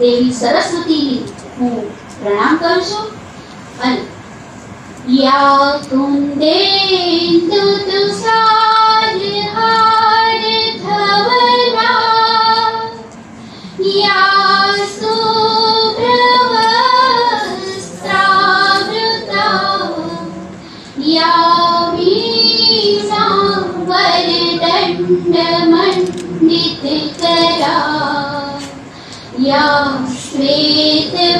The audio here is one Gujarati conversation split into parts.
દેવી સરસ્વતીને હું પ્રણામ કરું છું. અને યા તુંદે દૂત સાજ હાર ધવરા. યા સુભ્રવસ્ત્રાવૃતા યા વીસા વરદંડ મંડિત કરા. या श्वेतपद्मासना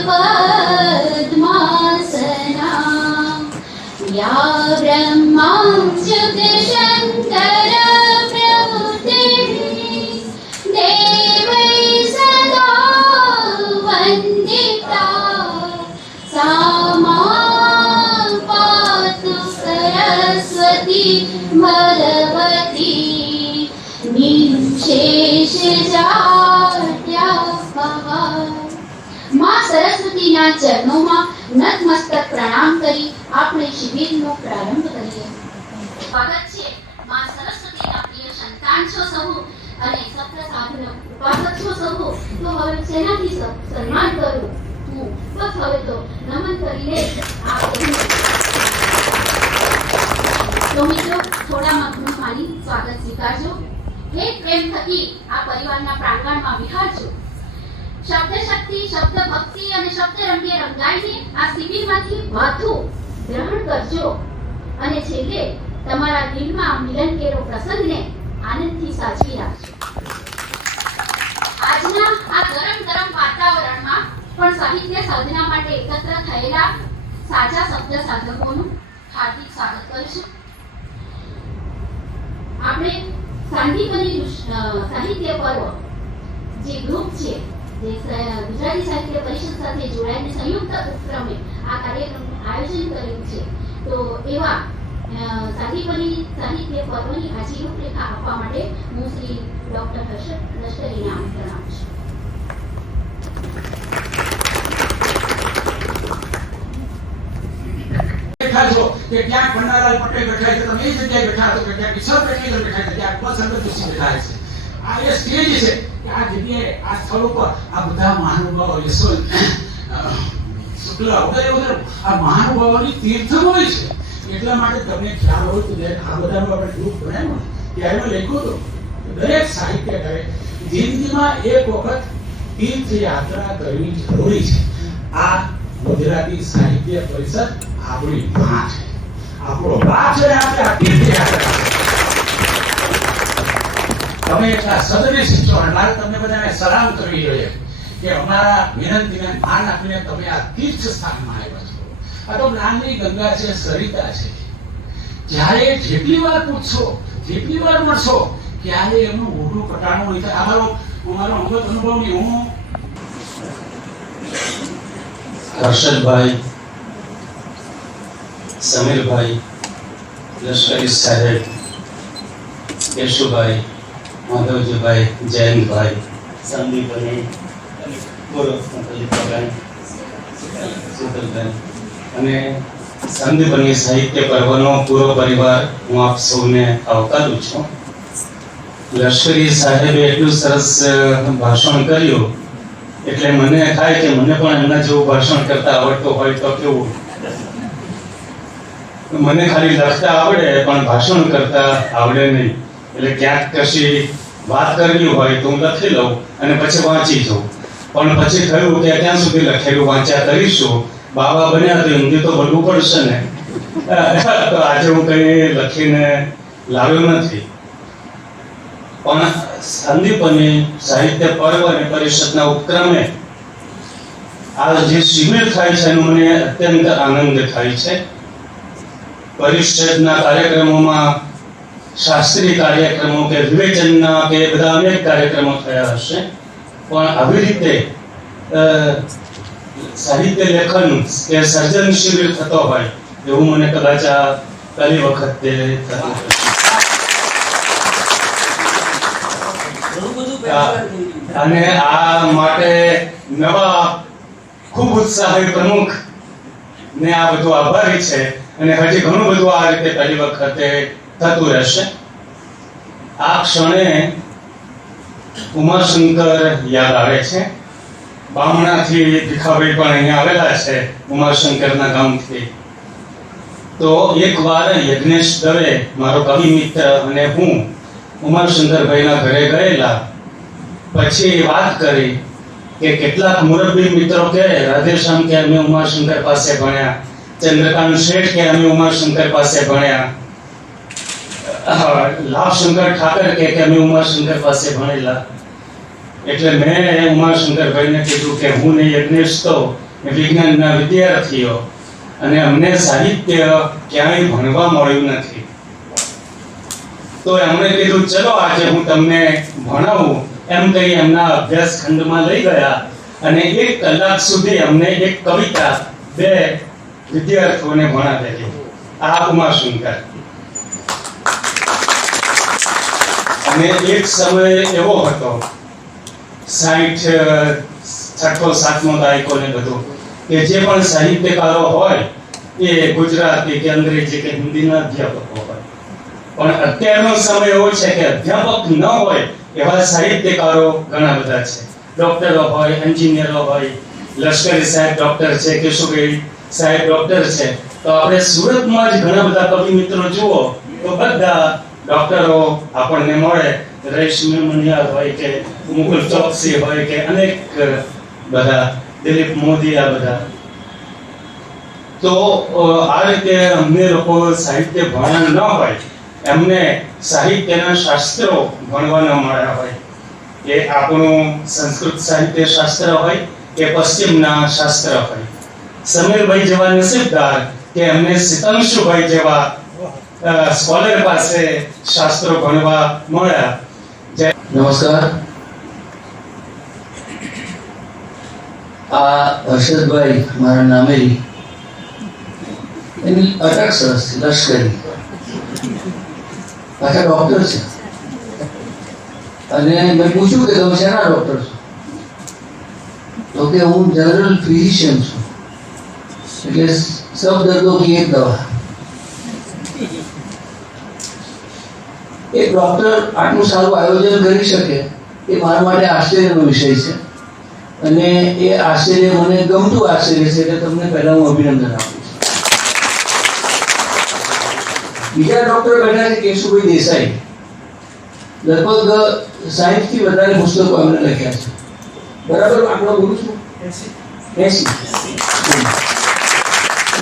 या ब्रह्माच्युतशङ्करप्रभुतिः સરસ્વતીના ચરણોમાં નતમસ્તક પ્રણામ કરી આપણે શિબિરનો પ્રારંભ કરીએ. સ્વાગત છે માં સરસ્વતીના પ્રિય સંતાન છો સહુ અને સપ્ત સાધન ઉપાસક છો સહુ. તો હવે સેનાથી સન્માન કરું? હું બસ હવે તો નમન કરીને આપ. તો મિત્રો થોડા મગ્ન માની સ્વાગત સ્વીકારજો. હે પ્રેમ થકી આ પરિવારના પ્રાંગણમાં વિહારજો. શબ્દ શક્તિ શબ્દ ભક્તિ અને શબ્દ રંગે રંગાઈને આ શિબિરમાંથી વાતું ગ્રહણ કરજો. અને છેલ્લે તમારા દિલમાં મિલન કેરો પ્રસંગને આનંદથી સાચવી રાખજો. આજના આ ગરમ ગરમ વાતાવરણમાં પણ સાહિત્ય સાધના માટે એકત્ર થયેલા સાચા શબ્દ સાધકોનું હાર્દિક સ્વાગત કરું આપણે સાંદીપની સાહિત્ય પર્વ જે ગ્રુપ છે ગુજરાતી સાહિત્ય પરિષદ સાથે જોડાઈને સંયુક્ત ઉપક્રમે આ કાર્યક્રમનું આયોજન કર્યું છે. તો એવા અ, સાહિત્ય પર્વની આજે રૂપરેખા આપવા માટે હું શ્રી ડોક્ટર હર્ષદ લશ્કરીને આમંત્રણ આપું છું કે ક્યાંક પન્નાલાલ પટેલ બેઠા છે તમે એ જગ્યાએ બેઠા છો કે ક્યાંક ઈશ્વર પેટલીગર બેઠા છે ક્યાંક જોશી બેઠા છે. આ સ્ટેજ છે કે આ જગ્યાએ, આ સ્થળ ઉપર આ બધા મહાનુભાવો યશવંત શુક્લ વગેરે વગેરે, આ મહાનુભાવોની તીર્થમય છે. એટલા માટે તમને ખ્યાલ હોય તો દરેક, આ બધાનું આપણે ગ્રુપ બનાવ્યું ત્યારે મેં લખ્યું હતું દરેક સાહિત્યકારે જિંદગીમાં એક વખત તીર્થ યાત્રા કરવી જરૂરી છે. આ ગુજરાતી સાહિત્ય પરિષદ આપણી માં છે. આપણો બા છે આપણે આ તીર્થ યાત્રા તમે એટલા સદને શીખશો અને મારે તમને બધાને સલામ કરવી જોઈએ કે અમારા વિનંતીને માન આપીને તમે આ તીર્થ સ્થાનમાં આવ્યા છો. આ તો જ્ઞાનની ગંગા છે, સરિતા છે. જ્યારે જેટલી વાર પૂછશો, જેટલી વાર મળશો, ત્યારે એમનું મોઢું કટાણું નહીં થાય. અમારો મારો અમારો અંગત અનુભવ નહીં, હું હર્ષદભાઈ, સમીરભાઈ, લશ્કરી સાહેબ, કેશુભાઈ માધવજીભાઈ જયંતભાઈ. સંદીપભાઈ અને સંદીપની સાહિત્ય પર્વનો પૂરો પરિવાર હું આપ સૌને આવકારું છું. લશ્કરી સાહેબે એટલું સરસ ભાષણ કર્યું એટલે મને થાય કે મને પણ એમના જેવું ભાષણ કરતા આવડતો હોય તો કેવું? મને ખાલી લખતા આવડે પણ ભાષણ કરતા આવડે નહીં. એટલે ક્યાંક કશી વાત કરવી હોય તો હું લખી લઉં અને પછી વાંચી જાઉં. પણ પછી થયું કે ત્યાં સુધી લખેલું વાંચ્યા કરીશું બાબા બન્યા તો હિન્દી તો બોલવું પડશે ને. તો આજે હું કઈ લખીને લાવ્યો નથી. પણ સંદીપની સાહિત્ય પર્વ અને પરિષદના ઉપક્રમે આ જે શિબિર થાય છે એનો મને અત્યંત આનંદ થાય છે. પરિષદના કાર્યક્રમોમાં શાસ્ત્રીય કાર્યક્રમો કે વિવેચનના કે બધા અનેક કાર્યક્રમો થયા હશે. પણ આવી રીતે સાહિત્ય લેખન કે સર્જન શિબિર થતો હોય એવું મને કદાચ આ પહેલી વખતે અને આ માટે નવા ખૂબ ઉત્સાહી પ્રમુખ ને આ બધું આભારી છે. અને હજી ઘણું બધું આ રીતે પહેલી વખતે થતું રહેશે. આ ક્ષણે ઉમાશંકર યાદ આવે છે. બામણાથી ભીખાભાઈ પણ અહીંયા આવેલા છે ઉમાશંકરના ગામથી. તો એકવાર યજ્ઞેશ દવે, મારો કવિ મિત્ર અને હું ઉમાશંકરભાઈના ઘરે ગયેલા. પછી વાત કરી કે કેટલાક મુરબ્બી મિત્રો કે રાધેશ્યામ કે અમે ઉમાશંકર પાસે ભણ્યા, ચંદ્રકાંત શેઠ કે અમે ઉમાશંકર પાસે ભણ્યા. લાભશંકર ઠાકર કે અમે ઉમાશંકર પાસે ભણેલા. એટલે મેં ઉમાશંકરભાઈને કીધું કે હું ને યજ્ઞેશ તો વિજ્ઞાનના વિદ્યાર્થીઓ અને અમને સાહિત્ય ક્યાંય ભણવા મળ્યું નથી. તો એમણે કીધું, ચલો આજે હું તમને ભણાવું. એમ કહી એમના અભ્યાસ ખંડમાં લઈ ગયા અને એક કલાક સુધી અમને એક કવિતા બે વિદ્યાર્થીઓને ભણાવેલી. આ ઉમાશંકર. અને એક સમય એવો હતો સાઠ છઠ્ઠો, સાતમો દાયકો ને બધું, કે જે પણ સાહિત્યકારો હોય, એ ગુજરાતી, કે અંગ્રેજી, કે હિન્દીના અધ્યાપકો હોય. પણ અત્યારનો સમય એવો છે કે અધ્યાપક ન હોય, એવા સાહિત્યકારો ઘણા બધા છે. ડોક્ટરો હોય, એન્જિનિયરો હોય, લશ્કરી સાહેબ ડોક્ટર છે, કેશુભાઈ સાહેબ ડોક્ટર છે. તો આપણે સુરતમાં જ ઘણા બધા કવિ મિત્રો જુઓ, તો બધા ડોક્ટરો આપણને મળે રેશમી હોય કે મુકુલ ચોકસી હોય કે અનેક બધા, દિલીપ મોદી આ બધા. તો આ રીતે અમને લોકો સાહિત્ય ભણ્યા ન હોય, એમને સાહિત્યના શાસ્ત્રો ભણવા ન મળ્યા હોય. કે આપણું સંસ્કૃત સાહિત્ય શાસ્ત્ર હોય કે પશ્ચિમના શાસ્ત્ર હોય. સમીરભાઈ જેવા નસીબદાર કે એમને સિતાંશુભાઈ જેવા સ્કોલર પાસે શાસ્ત્રો ભણવા મળ્યા. નમસ્કાર. આ હર્ષદભાઈ મારા નામેરી. એની અટક સરસ લશ્કરી. પાછા ડોક્ટર છે. અને મેં પૂછ્યું કે તમે શેના ડોક્ટર છો? તો કે હું જનરલ ફિઝિશિયન છું. એટલે સબ દર્દો કી એક દવા. એક ડોક્ટર આટલું સારું આયોજન કરી શકે એ મારા માટે આશ્ચર્યનો વિષય છે. અને એ આશ્ચર્ય મને ગમતું આશ્ચર્ય છે એટલે તમને પહેલા હું અભિનંદન આપું બીજા ડોક્ટર બેઠા છે કેશુભાઈ દેસાઈ. લગભગ સાહીઠથી વધારે પુસ્તકો અમને લખ્યા છે. બરાબર? આપણો બોલું છું? એસી. મને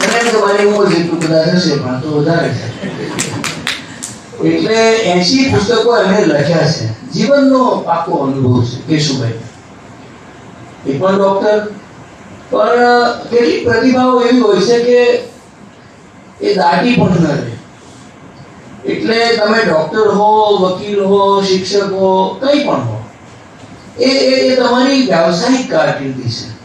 એમ કે મારી કદાચ હશે પણ તો વધારે છે. એટલે એસી પુસ્તકો એમણે લખ્યા છે. જીવનનો પાકો અનુભવ છે, કેશુભાઈ. એ પણ ડોક્ટર કેટલીક પ્રતિભાઓ એવી હોય છે કે એ દાટી પણ ન રહે. એટલે તમે ડોક્ટર હો, વકીલ હો, શિક્ષક હો, કંઈ પણ હો એ એ તમારી વ્યાવસાયિક કારકિર્દી છે.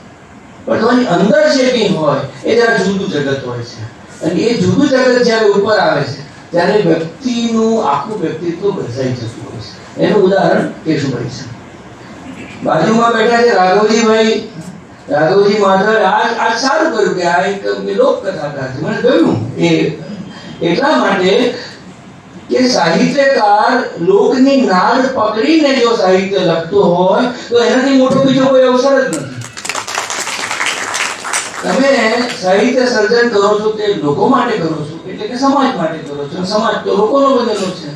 પણ તમારી અંદર જે કંઈ હોય, એ જરા જુદું જગત હોય છે. અને એ જુદું જગત જ્યારે ઉપર આવે છે, ત્યારે વ્યક્તિનું આખું વ્યક્તિત્વ બદલાઈ જતું હોય છે. એનું ઉદાહરણ કેશુભાઈ છે. બાજુમાં બેઠા છે રાઘવજીભાઈ. રાઘવજી માધવ આ આ સારું કર્યું કે આ એક લોકકથાકાર છે મને ગમ્યું. એ, એટલા માટે કે સાહિત્યકાર લોકની નાદ પકડીને જો સાહિત્ય લખતો હોય, તો એનાથી મોટો બીજો કોઈ અવસર જ નથી. તમે સાહિત્ય સર્જન કરો છો તે લોકો માટે કરો છો, એટલે કે સમાજ માટે કરો છો સમાજ તો લોકોનો બનેલો છે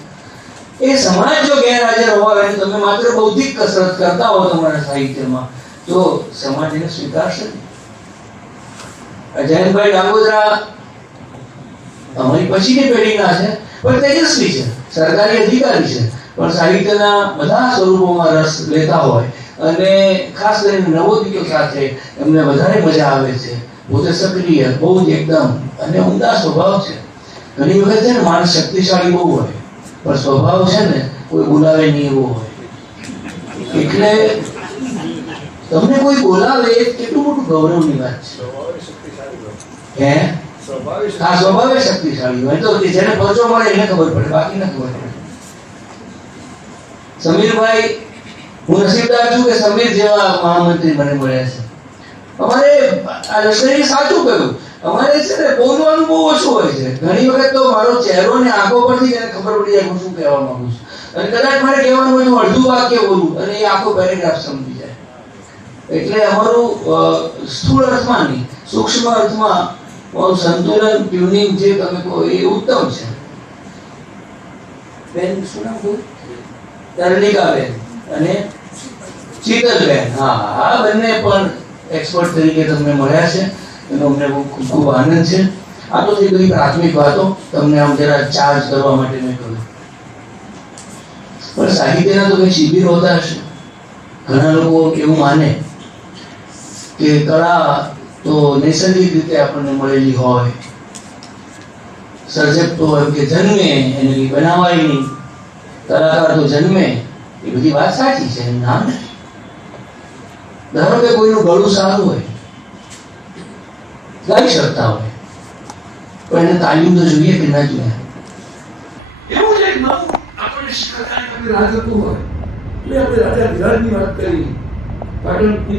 એ સમાજ જો ગેરહાજર હોય અને તમે માત્ર બૌદ્ધિક કસરત કરતા હો તમારા સાહિત્યમાં, તો સમાજ એને સ્વીકારશે. અજયનભાઈ ડાંગોદરા અમારી પછીની પેઢીના છે, પણ તેજસ્વી છે, સરકારી અધિકારી છે, પણ સાહિત્યના બધા સ્વરૂપોમાં રસ લેતા હોય અને ખાસ કરીને નવોદિતો સાથે એમને વધારે મજા આવે છે. પોતે સક્રિય, બહુ જ એકદમ અને ઉમદા સ્વભાવ છે. ઘણી વખત છે ને માણસ શક્તિશાળી બહુ હોય, પણ સ્વભાવ છે ને કોઈ બોલાવે નહીં એવો હોય. એટલે તમને કોઈ બોલાવે કેટલું મોટું ગૌરવની વાત છે. હે? હા, સ્વભાવે શક્તિશાળી હોય. તો જેને પરચો મળે એને ખબર પડે બાકી ના ખબર પડે. સમીરભાઈ હું નસીબદાર છું કે, સમીર જેવા મહામંત્રી મને મળ્યા છે. અમારે આ લશ્કરી સાચું કહ્યું અમારે છે ને બોલવાનું બહુ ઓછું હોય છે. ઘણી વખત તો મારો ચહેરો ને આંખો પરથી એને ખબર પડી જાય હું શું કહેવા માંગુ છું. અને કદાચ મારે કહેવાનું હોય હું અડધું વાક્ય બોલું અને એ આખો પેરેગ્રાફ સમજી જાય. એટલે અમારું સ્થૂળ અર્થમાં નહીં, સૂક્ષ્મ અર્થમાં મારું સંતુલન, ટ્યુનિંગ જે તમે કહો એ ઉત્તમ છે. બેન, શું નામ કહ્યું તરલિકાબેન અને શીતલબેન હા, આ બંને પણ એક્સપર્ટ તરીકે તમને મળ્યા છે. એનો અમને ખૂબ ખૂબ આનંદ છે. આ તો થઈ ગઈ પ્રાથમિક વાતો. તમને આમ જરા ચાર્જ કરવા માટે મેં કહ્યું પણ સાહિત્યના તો કંઈ શિબિર હોતા હશે ઘણા લોકો એવું માને કે કળા તો નૈસર્ગિક રીતે આપણને મળેલી હોય. સર્જક તો એમ કે જન્મે, એને બનાવાય નહીં. કલાકાર તો જન્મે એ બધી વાત સાચી છે ના ધારો કે કોઈનું ગળું સારું હોય ગાઈ શકતા હોય, પણ એને તાલીમ તો જોઈએ કે ના જોઈએ કમી રાહ જોતું હોય. એટલે આપણે રાજા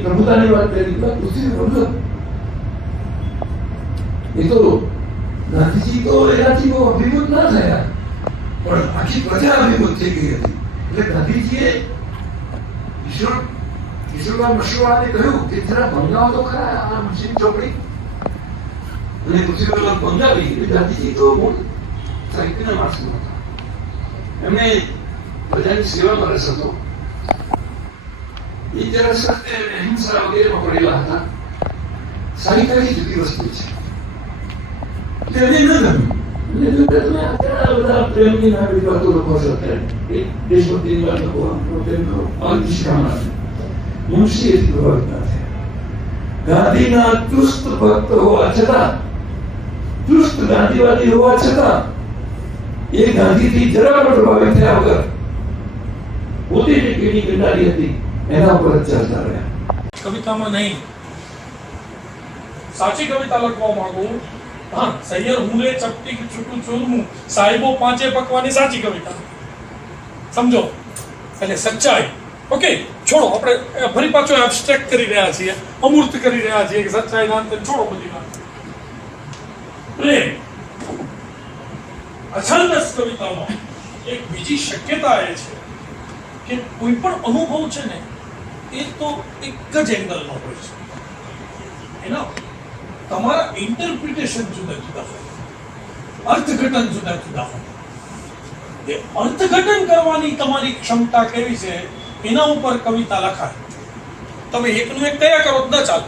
પ્રભુતાની વાત કરી, તો પૃથ્વી બંધ એ તો એનાથી બહુ અભિભૂત ના થયા, પણ આખી પ્રજા અભિભૂત થઈ ગઈ હતી. એટલે ગાંધીજીએ ઈશ્વર ઈશ્વરભાઈ મશરૂઆને કહ્યું કે જરા ભંગાવો તો ખરા મશીન ચોપડી. અને પૃથ્વીમાં બંધાવી એટલે એમને બધાની સેવામાં રસ હતો એ જરા સત્ય પડેલા હતા. સાહિત્યની જુદી વસ્તુ છે. એટલે ન ગમ્યું. છતાં એ ગાંધીથી જરા પણ પ્રભાવિત થયા વગર પોતે જે કીડી ગંડારી હતી, એના ઉપર ચાલતા રહ્યા. કવિતામાં નહીં. સાચી કવિતા લખવા માંગુ હા સૈયર હુંલે ચપટી છૂટું ચૂરમું સાહેબો પાંચે પકવાની સાચી કવિતા. સમજો? એટલે સચ્ચાઈ. ઓકે છોડો, આપણે ફરી પાછો એબ્સ્ટ્રેક્ટ કરી રહ્યા છીએ, અમૂર્ત કરી રહ્યા છીએ કે સચ્ચાઈ ના છોડો બધી વાત. પ્રેમ અછંદસ કવિતામાં એક બીજી શક્યતા એ છે કે કોઈ પણ અનુભવ છે ને, એ તો એક જ એંગલનો હોય છે. એના તમારા ઇન્ટરપ્રિટેશન જુદા જુદા હોય અર્થઘટન જુદા જુદા હોય એ અર્થઘટન કરવાની તમારી ક્ષમતા કેવી છે એના ઉપર કવિતા લખાય તમે એકનું એક કયા કરો તો ન ચાલે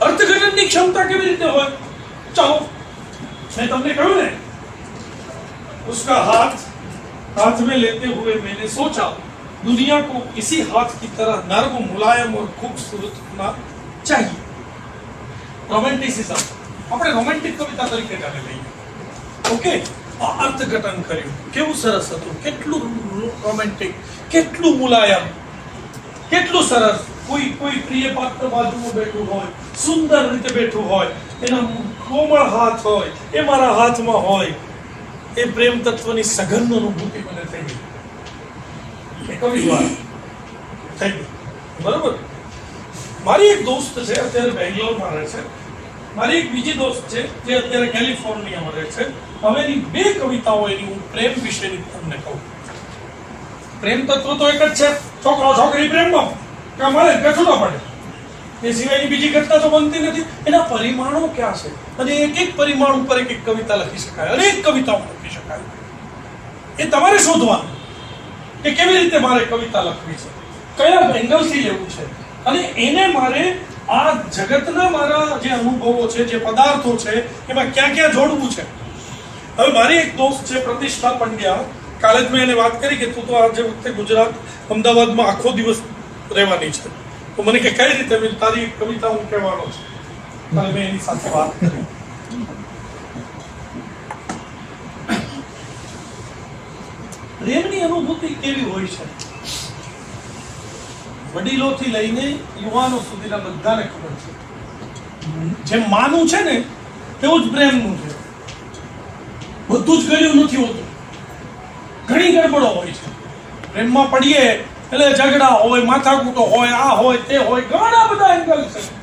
અર્થઘટનની ક્ષમતા કેવી રીતે હોય ચાલો મેં તમને કહ્યું ને उसका हाथ हाथ में लेते हुए मैंने सोचा दुनिया को इसी हाथ की तरह नर्म मुलायम और खूबसूरत होना चाहिए રોમેન્ટિસિઝમ. આપણે રોમેન્ટિક કવિતા તરીકે જાણે લઈએ. ઓકે? અર્થઘટન કર્યું. કેવું સરસ હતું? કેટલું રોમેન્ટિક, કેટલું મુલાયમ, કેટલું સરસ. કોઈ કોઈ પ્રિય પાત્ર બાજુમાં બેઠું હોય, સુંદર રીતે બેઠું હોય, એના કોમળ હાથ હોય, એ મારા હાથમાં હોય, એ પ્રેમ તત્વની સઘન અનુભૂતિ મને થઈ ગઈ. કવિ દ્વારા થઈ ગઈ. બરોબર? મારી એક દોસ્ત છે, અત્યારે બેંગ્લોરમાં રહે છે. મારી એક બીજી દોસ્ત છે, જે અત્યારે કેલિફોર્નિયામાં રહે છે. હવે એની બે કવિતાઓ એની હું પ્રેમ વિશેની તમને કહું. પ્રેમ તત્વ તો એક જ છે. છોકરો છોકરી પ્રેમમાં. કે મળે કે છૂટો પડે. એ સિવાયની બીજી ઘટના તો બનતી નથી. એના પરિમાણો ક્યાં છે? અને એક એક પરિમાણ ઉપર એક એક કવિતા લખી શકાય. અનેક કવિતાઓ લખી શકાય. એ તમારે શોધવાનું કે કેવી રીતે મારે કવિતા લખવી છે? કયા એંગલથી લેવું છે? અને એને મારે આ જગતના મારા જે અનુભવો છે, જે પદાર્થો છે, એમાં ક્યાં ક્યાં જોડવું છે? હવે મારી એક દોસ્ત છે, પ્રતિષ્ઠા પંડ્યા. કાલે જ મેં એને વાત કરી કે તું તો આજે વખતે ગુજરાત, અમદાવાદમાં આખો દિવસ રહેવાની છે. તો મને કે કઈ રીતે, મેં તારી કવિતા હું કહેવાનો છે. કાલે મેં એની સાથે વાત કરી. પ્રેમની અનુભૂતિ કેવી હોય છે? વડીલોથી લઈને યુવાનો સુધીના બધાને ખબર છે. જેમ માનું છે ને, તેવું જ પ્રેમનું છે. બધું જ ગળ્યું નથી હોતું. ઘણી ગડબડો હોય છે. પ્રેમમાં પડીએ એટલે ઝઘડા હોય, માથાકૂટો હોય, આ હોય, તે હોય, ઘણા બધા એંગલ છે.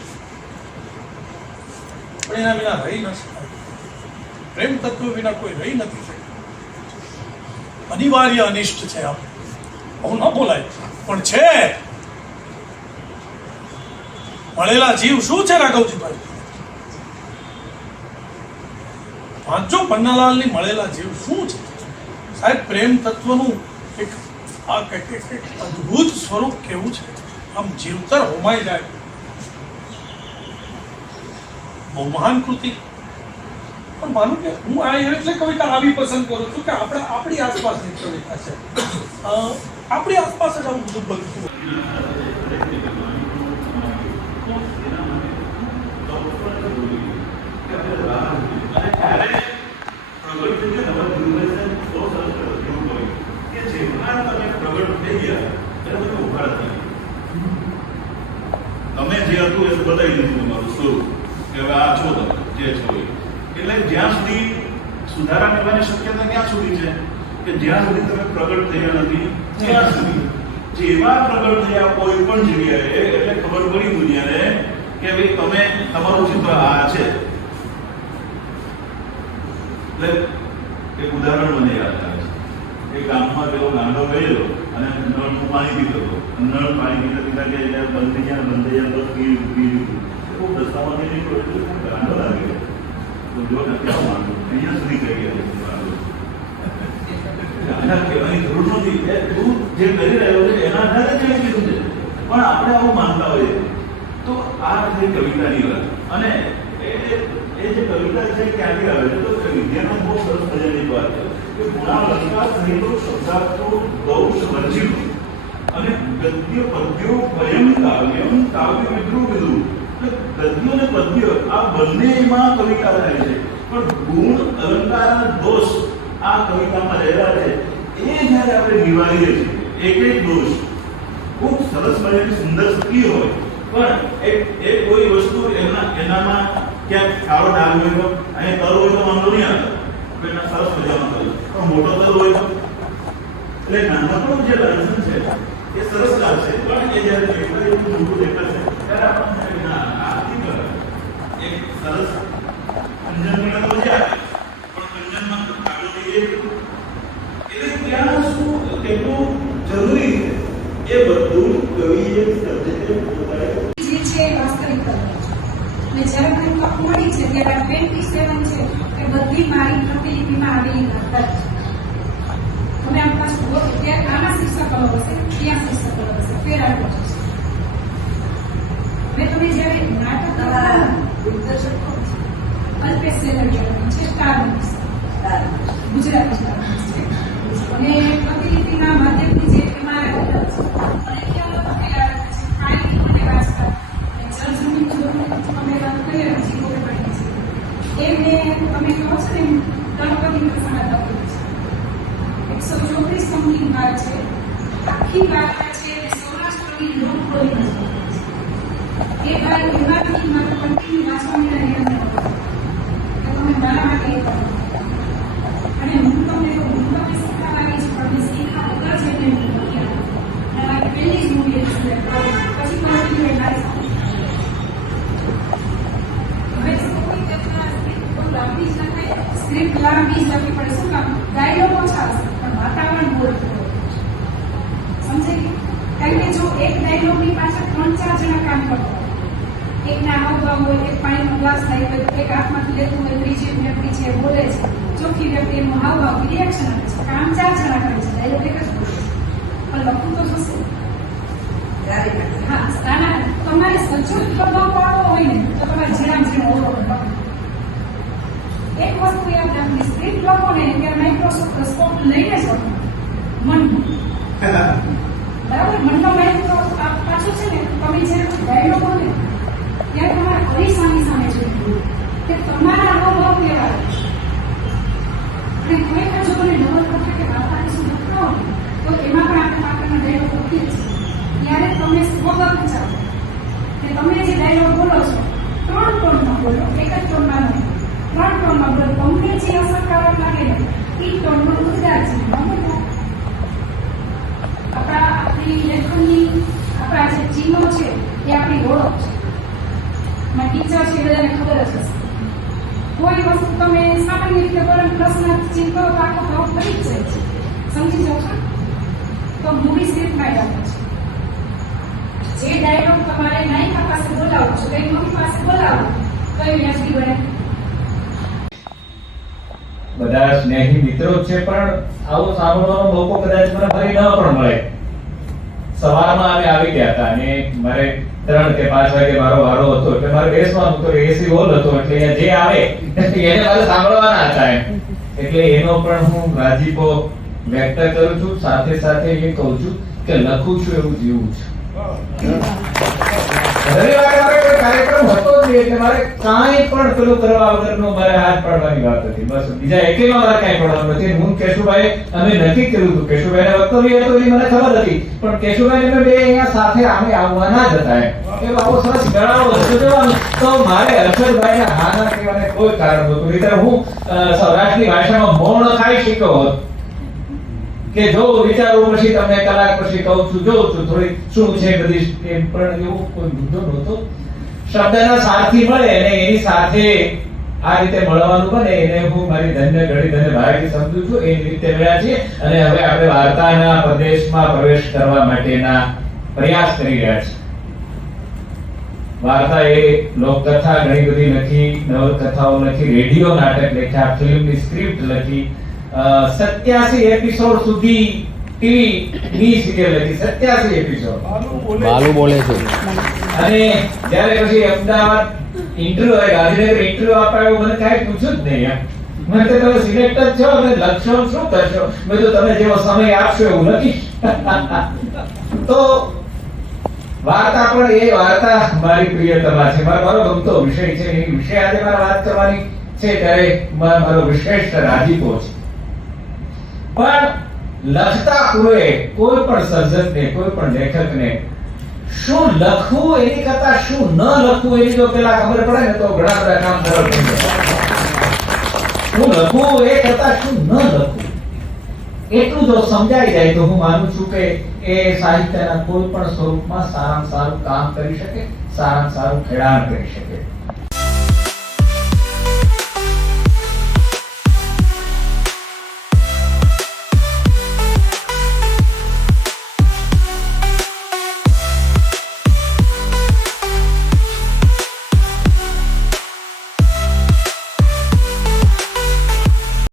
પણ એના વિના રહી ન શકાય. પ્રેમ તત્વ વિના કોઈ રહી નથી શકતું અનિવાર્ય અનિષ્ટ છે આપણે. બહુ ન બોલાય. પણ છે મળેલા જીવ શું છે રાઘવજીભાઈ? વાંચો પન્નાલાલની મળેલા જીવ શું છે? સાહેબ, પ્રેમ તત્વનું એક આ કંઈક અદ્ભુત સ્વરૂપ કેવું છે? આમ જીવતર હોમાઈ જાય. બહુ મહાન કૃતિ. પણ માનું કે હું આ એટલે કવિતા આવી પસંદ કરું છું કે આપણે આપણી આસપાસની કવિતા છે. આપણી આસપાસ જ આવું બધું બનતું હોય. તમે જે હતું એ બતાવી દીધું અમારું સ્વરૂપ કે હવે આ છો તમે, જે છો. એટલે જ્યાં સુધી સુધારા કરવાની શક્યતા ક્યાં સુધી છે કે જ્યાં સુધી તમે પ્રગટ થયા નથી, ત્યાં સુધી જેવા પ્રગટ થયા કોઈ પણ જગ્યાએ, એટલે ખબર પડી દુનિયાને કે ભાઈ તમે તમારું ચિત્ર આ છે એટલે એક ઉદાહરણ મને યાદ આવે એક ગામમાં પેલો ગાંડો ગયેલો અને નળનું પાણી પીધો હતો. નળ પાણી પીતા પીતા કે બંધ થઈ ગયા, બંધ થઈ ગયા, બસ પી પી લીધું. ખૂબ રસ્તામાંથી નીકળ્યો ગાંડો લાગી. ગયો તો જો નથી માંગુ અહીંયા સુધી કહી ગયા કહેવાની જરૂર નથી એ તું જે કરી રહ્યો છે, એના આધારે એને કીધું છે. પણ આપણે આવું માનતા હોઈએ. તો આ જે કવિતાની વાત. અને એ એ જે કવિતા છે, એ ક્યાંથી આવે છે? તો વિદ્યાનો બહુ સરસ મજાની વાત છે. કે ગુણાલંકાર સહિતો શબ્દાર્થો બહુ સમર્જિત અને ગદ્ય પદ્યો ભયમ કાવ્યમ કાવ્ય વિદુ એટલે ગદ્ય અને પદ્ય આ બંનેમાં કવિતા થાય છે પણ ગુણ અલંકાર દોષ આ કવિતામાં રહેલા છે એ જ્યારે આપણે નિવારીએ છીએ એક એક દોષ ખૂબ સરસ મજાની સુંદર સ્ત્રી હોય પણ એક એક કોઈ વસ્તુ એના એનામાં ક્યાંક સારો ડાઘ હોય તો અહીં કરો હોય તો વાંધો નહીં આવતો એના સરસ મજામાં કર્યું પણ મોટો તર હોય તો. એટલે નાનકડું જે લાયસન્સ છે, એ સરસ લાગશે પણ એ જ્યારે પેપર એવું મોટું દેખાશે ત્યારે આપણને થાય ના આર્થિક એક સરસ અંજન તો જાય પણ અંજનમાં કાળો થઈ એટલે ત્યાં શું કેટલું જરૂરી છે? એ બધું કવિએ સર્જકે પોતાએ જે છે વાસ્તવિક કલર અને જ્યારે મને તક મળી છે, ત્યારે ટ્વેન્ટી સેવન છે એ બધી મારી પ્રતિલિપિમાં આવેલી વાર્તા છે. તમે આમ પાછું જુઓ કે ત્યાં આના શીર્ષક અલગ હશે ત્યાં અલગ હશે ફેર જ હશે મેં તમે જ્યારે નાટક કરતા અલ્પેશ સેલરિયાની છે સ્ટાર મૂવીઝ. ગુજરાતી સ્ટાર છે અને પ્રતિલિપિના માધ્યમથી જે છે અને તૈયાર છે અમે છે એમને તમે કહો છો ને ગણપતિ પ્રસંગ લખેલું છે વાત છે. આખી વાત છે સૌરાષ્ટ્રની સૌરાષ્ટ્રની લોકબોલીમાં છે. એ ભાઈ વિવાદની માત્ર કન્ટિન્યુ વાંચવાની અને એમને કે તમે મારા માટે અને હું તમને તો હું તમને શીખવાડી છું પણ શીખા વગર છે એમને હું બન્યા મારી પહેલી જ મૂવી પછી મારી સ્ટોરી કેટલા સ્ક્રિપ્ટ લાંબી જ સ્ક્રિપ્ટ લાંબી જ લખવી પડે શું કામ? ડાયલોગ ઓછા હશે વાતાવરણ બહુ ગયું? કારણ કે જો એક ડાયલોગની પાછળ ત્રણ ચાર જણા કામ કરતા હોય. એકના હાવભાવ હોય એક પાણીનો ગ્લાસ થાય હોય એક હાથમાંથી લેતું હોય ત્રીજી વ્યક્તિ છે બોલે છે ચોથી વ્યક્તિ એનું હાવભાવ રિએક્શન આપે છે કામ ચાર જણા કરે છે ડાયલોગ એક જ બોલે છે. પણ લખવું તો થશે. હા તમારે સચોટ પ્રભાવ પાડવો હોય ને તો તમારે જીરામ ઝીણો ઓળો લખો એક વસ્તુ યાદ રાખવી સ્ક્રિપ્ટ લખો ને ત્યારે માઇક્રોસોફ્ટ સ્કોપ લઈને જ લખો મનમાં બરાબર? મનનો માઇક્રોસોફ્ટ પાછું છે ને તમે જ્યારે ડાયલોગ ને ત્યારે તમારે અરીસાની સામે છે. કે તમારા અનુભવ કેવા. અને ખરેખર જો તમે નવલકથા કે વાર્તાને શું લખતા હો તો એમાં પણ આપણે પાત્રના ડાયલોગ લખીએ છીએ ત્યારે તમે સ્વગત ચાલો કે તમે જે ડાયલોગ બોલો છો ત્રણ ટોનમાં બોલો એક જ ટોનમાં નહીં. જે અસરકારક લાગે ને એ ટોનમાં ઉદ્ગાર છે? આપણા આપણી લેખનની, આપણા જે ચિહ્નો છે, એ આપણી ઓળખ છે. માં ટીચર છે એ બધાને ખબર જ હશે. કોઈ વસ્તુ તમે સામાન્ય રીતે કરો ને પ્રશ્ન ચિંતો તો આખો કરી જાય સમજી જાઓ તો મૂવી સ્ક્રિપ્ટમાં યાદ છે. જે ડાયલોગ તમારે નાયકા પાસે બોલાવો છો, કઈ મમ્મી પાસે બોલાવો, કઈ વ્યાજબી બને. બધા સ્નેહી મિત્રો છે, પણ આવું સાંભળવાનો મોકો કદાચ મને ફરી ન પણ મળે. સવારમાં અમે આવી ગયા હતા અને મારે ત્રણ કે પાંચ વાગે મારો વારો હતો, એટલે મારે બેસવાનું હતો એસી હોલ હતો, એટલે જે આવે, એને મારે સાંભળવાના હતા એટલે એનો પણ હું રાજીપો વ્યક્ત કરું છું, સાથે સાથે એ કહું છું કે લખું છું એવું જીવું છું. એટલે મારે કાંઈ પણ પેલું કરવા વગરનો મારે હાથ પાડવાની વાત હતી. બસ, બીજા એકેયમાં મારે કાંઈ પડવાનું નથી. હું કેશુભાઈ અમે નક્કી કર્યું હતું, કેશુભાઈને વક્તવ્ય હતું એ મને ખબર હતી. પણ કેશુભાઈ બે અહીંયા સાથે અમે આવવાના જ હતા હતો તો મારે હર્ષદભાઈને હા ના કહેવાને કોઈ કારણ નહોતું નહીંતર હું સૌરાષ્ટ્રની ભાષામાં મૌન ખાઈ શક્યો હોત. કે જો વિચારો પછી તમને કલાક પછી કહું છું, જો છું થોડી શું છે બધી એમ પણ એવો કોઈ મુદ્દો નહોતો. શબ્દના સારથી મળે અને એની સાથે આ રીતે મળવાનું બને, એને હું મારી ધન્ય ઘડી ધન્ય ભાગ્ય સમજુ છું, એ રીતે મળ્યા છે અને હવે આપણે વાર્તાના પ્રદેશમાં પ્રવેશ કરવા માટેના પ્રયાસ કરી રહ્યા છીએ. વાર્તા એ લોકકથા ઘણી બધી લખી નવલકથાઓ લખી રેડિયો નાટક લખ્યા, ફિલ્મની સ્ક્રિપ્ટ લખી સત્યાસી એપિસોડ સુધી ટીવી ની સિરિયલ હતી. સત્યાસી એપિસોડ બાલુ બોલે છે. અને જ્યારે પછી અમદાવાદ ઇન્ટરવ્યુ ગાંધીનગર ઇન્ટરવ્યુ આપ્યો મને કાંઈ પૂછ્યું જ નહીં મેં તો તમે સિલેક્ટ જ છો અને લક્ષ્યો શું કરશો? મેં તો તમે જેવો સમય આપશો એવું નથી. તો વાર્તા પણ એ વાર્તા મારી પ્રિયતમા છે. મારો મારો ગમતો વિષય છે. એ વિષય આજે મારે વાત કરવાની છે ત્યારે મારો વિશેષ રાજીપો છે. પણ લખતા કોઈ કોઈ પણ સર્જકને, કોઈ પણ લેખકને, શું લખવું એની કરતા, શું ન લખવું એની જો પેલા ખબર પડે ને તો ઘણા બધા કામ સરળ થઈ જાય. શું લખવું એ કરતા, શું ન લખવું? એટલું જો સમજાઈ જાય તો હું માનું છું કે એ સાહિત્યના કોઈ પણ સ્વરૂપમાં સારામાં સારું કામ કરી શકે, સારામાં સારું ખેડાણ કરી શકે.